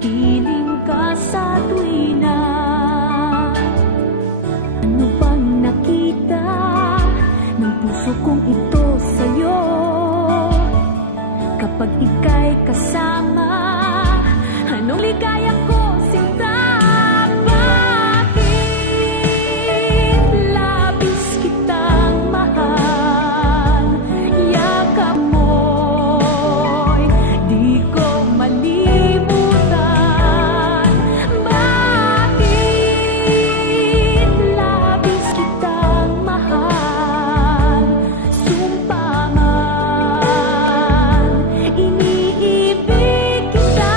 piling ka sa tuwina. Ano bang nakita ng puso kong ito sa'yo? Kapag ika'y kasama, anong ligaya ko, sinta? Bakit labis kitang mahal? Yakap mo'y di ko malimutan. Bakit labis kitang mahal? Sumpa man, iniibig kita.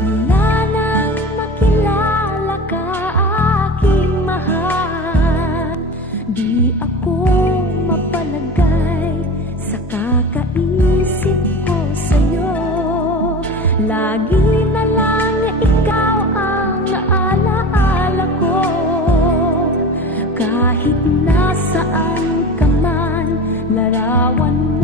Mula nang makilala ka, aking mahal, di ako mapalagay sa kakaisip ko sa'yo. Lagi na lang ikaw ang naalaala ko. Kahit nasaan ka man, larawan